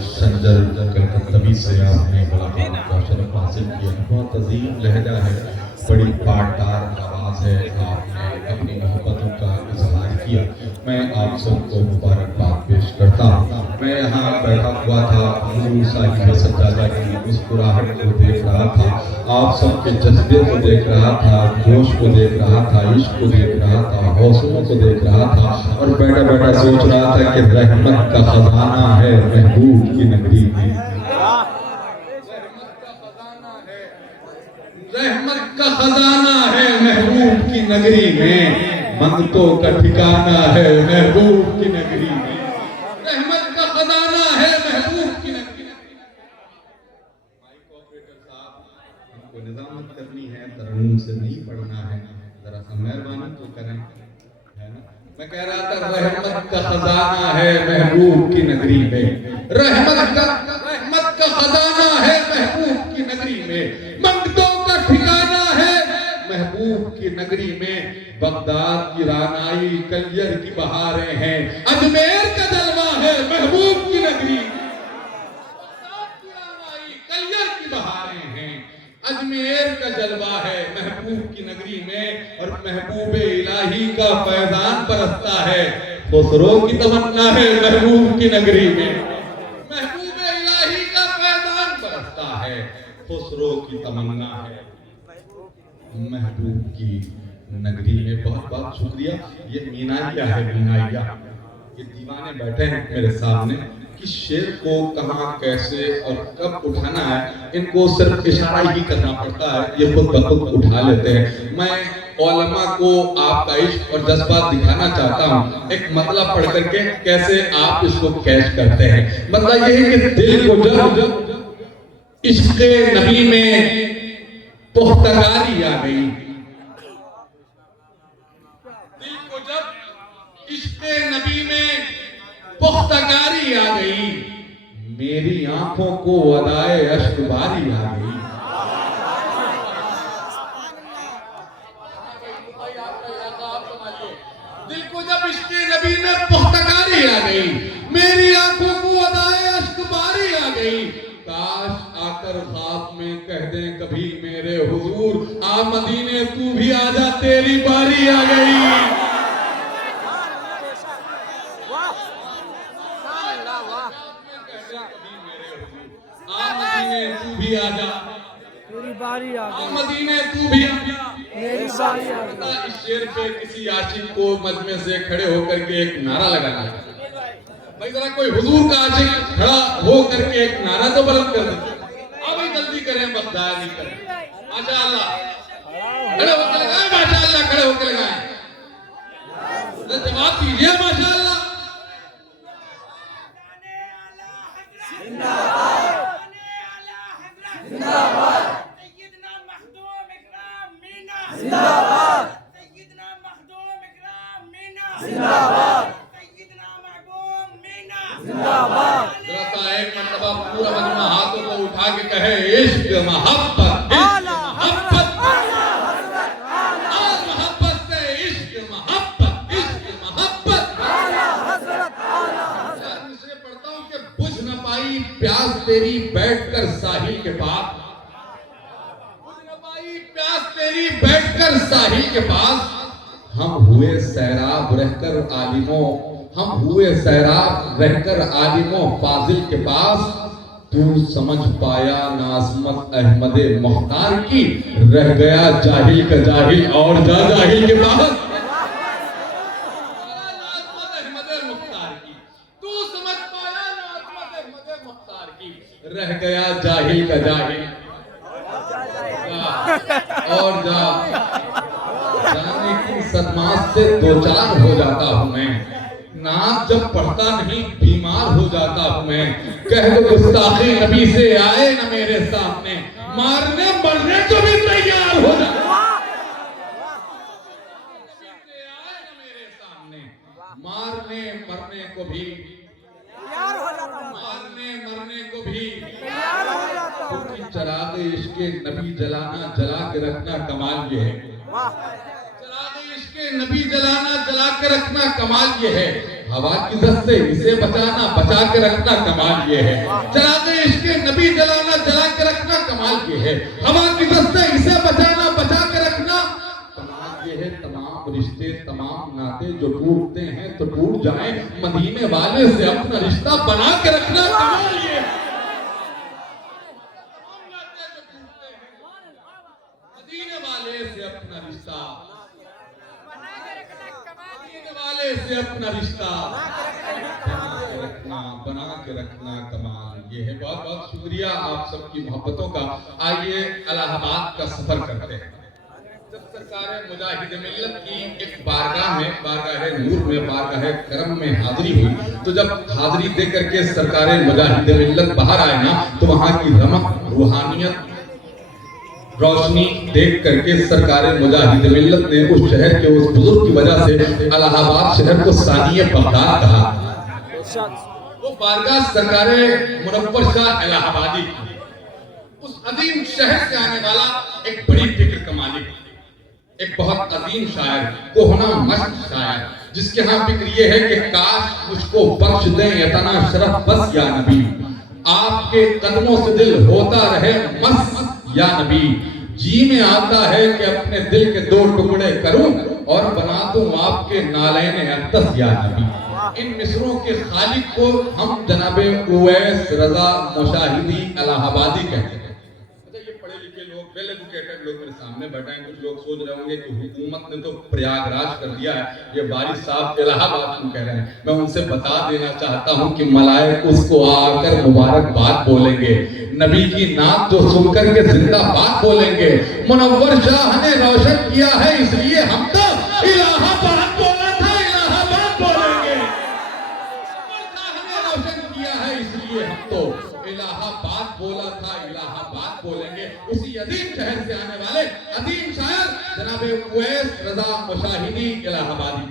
سنجر کلکتوی سے آپ نے ملاقات کا شرف حاصل کیا. بہت عظیم لہجہ ہے, بڑی پاٹدار آواز ہے, آپ نے اپنی محبتوں کا اظہار کیا. میں آپ سب کو مبارکباد پیش کرتا ہوں. میں یہاں بیٹھا ہوا تھا, حضور صاحب سجادہ کی مسکراہٹ کو دیکھ رہا تھا, آپ سب کے جذبے کو دیکھ رہا تھا, جوش کو دیکھ رہا تھا, عشق کو دیکھ رہا تھا, حوصلوں کو دیکھ رہا تھا, اور بیٹھا بیٹھا سوچ رہا تھا کہ رحمت کا خزانہ ہے محبوب کی نگری میں. رحمت کا خزانہ ہے محبوب کی نگری میں, منگتوں کا ٹھکانہ ہے محبوب کی نگری میں. رحمت کا خزانہ ہے محبوب کی نگری میں. مائک آپریٹر صاحب, ہم کو نظامت کرنی ہے, ترنم سے نہیں پڑھنا ہے, ذرا سا مہربانی تو کریں. میں کہہ رہا تھا رحمت کا خزانہ ہے محبوب کی نگری میں, رحمت کا خزانہ ہے محبوب کی نگری میں, منگتوں کا ٹھکانہ ہے محبوب کی نگری میں. بغداد کی رانائی کلیر کی بہاریں ہیں, اجمیر کا جلوہ ہے محبوب کی نگری میں. بغداد کی رانائی کلیر کی بہاریں ہیں, اجمیر کا جلوہ ہے محبوب کی نگری میں, اور محبوب الہی کا فیضان برستا ہے, خسرو کی تمنا ہے محبوب کی نگری میں. محبوب الہی کا فیضان برستا ہے, خسرو کی تمنا ہے محبوب کی نگری میں. بہت بہت شکریہ. یہ مینائیہ ہے, مینائیہ. یہ دیوانے بیٹھے ہیں میرے سامنے, کہ شعر کو کہاں کیسے اور کب اٹھانا ہے ان کو صرف اشارہ ہی کرنا پڑتا ہے, یہ خود بخود اٹھا لیتے ہیں. میں علماء کو آپ کا عشق اور جذبات دکھانا چاہتا ہوں, ایک مطلب پڑھ کر کے کیسے آپ اس کو کیش کرتے ہیں. مطلب یہ ہے کہ دل کو جب عشق نبی میں پختگاری آ گئی, دل کو جب عشق نبی میں پختگاری آ گئی, میری آنکھوں کو ودائے اشک باری آ گئی. دل کو جب عشق نبی میں پختگاری آ گئی, میری آنکھوں کو ودائے اشک باری آ گئی. کاش آ کر خواب میں کہہ دیں کبھی میرے حضور, آ مدینے تو بھی آ جا تیری باری آ گئی. تو بھی آ جا میری باری آ گئی, مدینے تو بھی آ جا میری باری آ گئی. اس شعر پہ کسی عاشق کو مجمع سے کھڑے ہو کر کے ایک نعرہ لگانا ہے. بھائی ذرا کوئی حضور کا عاشق کھڑا ہو کر کے ایک نعرہ تو بلند کر دیں. آپ بھی جلدی کریں, بس ضائع نہیں کریں. ماشاءاللہ کھڑے ہو کے لگائیں, ماشاءاللہ کھڑے ہو کے لگائیں, جواب دیجیے ماشاءاللہ. ایک مرتبہ پورا مجمع ہاتھوں کو اٹھا کے کہے عشق محبت, محبت, محبت سے عشق محبت, عشق محبت. مصرے پڑھتا ہوں کہ بجھ نہ پائی پیاس تیری بیٹھ کر ساحل کے پاس, بجھ نہ پائی پیاس تیری بیٹھ کر ساحل کے پاس. ہم ہوئے سیراب رہ کر عالموں, ہم ہوئے سیراب رہ کر عالموں فاضل کے پاس. تو سمجھ پایا نازمت احمد مختار کی, رہ گیا جاہل کا جاہل اور جا جاہل کے پاس. نازمت احمد مختار کی, تو سمجھ پایا نازمت احمد مختار کی, رہ گیا جاہل کا جاہل اور جا. جانے کی صدمات سے دوچار ہو جاتا ہوں میں, نام جب پڑھتا نہیں بیمار ہو جاتا ہوں میں. کہہ دو گستاخی نبی سے آئے نہ میرے سامنے, مارنے مرنے کو بھی تیار ہو جاتا. مارنے مرنے کو بھی, مارنے مرنے کو بھی, کیونکہ چراغ عشق نبی جلانا جلا کے رکھنا کمال یہ ہے. چراغ عشق نبی جلانا جلا کے رکھنا کمال یہ ہے. ہوا کی دست سے اسے بچانا بچا کے رکھنا کمال یہ ہے، چراغ عشق نبی جلانا جلا کے رکھنا کمال یہ ہے، ہوا کی دست سے اسے بچانا بچا کے رکھنا کمال یہ ہے، تمام رشتے تمام ناطے جو ٹوٹتے ہیں تو ٹوٹ جائیں، مدینے والے سے اپنا رشتہ بنا کے رکھنا کمال یہ ہے، مدینے والے سے اپنا رشتہ والے سے اپنا رشتہ بنا کے رکھنا کمال یہ ہے۔ بہت بہت شکریہ آپ سب کی محبتوں کا۔ آئیے الہ آباد کا سفر کرتے ہیں۔ جب سرکار مجاہد ملت کی ایک بارگاہ میں، بارگاہ نور میں، بارگاہ کرم میں حاضری ہوئی، تو جب حاضری دے کر کے سرکار مجاہد ملت باہر آئے نا، تو وہاں کی رمق، روحانیت، روشنی دیکھ کر کے سرکار مجاہد ملت نے اس شہر کے اس بزرگ کی وجہ سے الہ آباد شہر کو ثانی بغداد کہا۔ وہ بارگاہ سرکار منور شاہ الہ آبادی کی، اس عظیم شہر سے آنے والا ایک بڑی فکر کا مالک، ایک بہت عظیم شاعر، کوہنا مشق شاعر، جس کے ہاں فکر یہ ہے کہ کاش مجھ کو بخش دیں اتنا شرف بس یا نبی، آپ کے قدموں سے دل ہوتا رہے مس یا نبی، جی میں آتا ہے کہ اپنے دل کے دو ٹکڑے کروں اور بنا دوں آپ کے نالین اقدس یا نبی۔ ان مصروں کے خالق کو ہم جناب اویس رضا مشاہدی الہ آبادی کہتے ہیں۔ یہ پڑھے لکھے لوگ، ویل ایجوکیٹڈ لوگ میرے سامنے بیٹھے ہیں، کچھ لوگ سوچ رہے ہوں گے کہ حکومت نے تو پریاگ راج کر دیا ہے، یہ باری صاحب الہ آباد کیوں کہہ رہے ہیں؟ میں ان سے بتا دینا چاہتا ہوں کہ ملائک اس کو آ کر مبارکباد بولیں گے، نبی کی نعت جو سن کر کے زندہ باد بولیں گے، منور شاہ نے روشن کیا ہے اس لیے ہم تو الہ آباد بولا تھا، الہ آباد بولیں گے، منور شاہ نے روشن کیا ہے اس لیے ہم تو الہ آباد بولا تھا، الہ آباد بولیں گے۔ اسی عظیم شہر سے آنے والے عظیم شاعر جناب اویس رضا مشاہدی الہ آبادی۔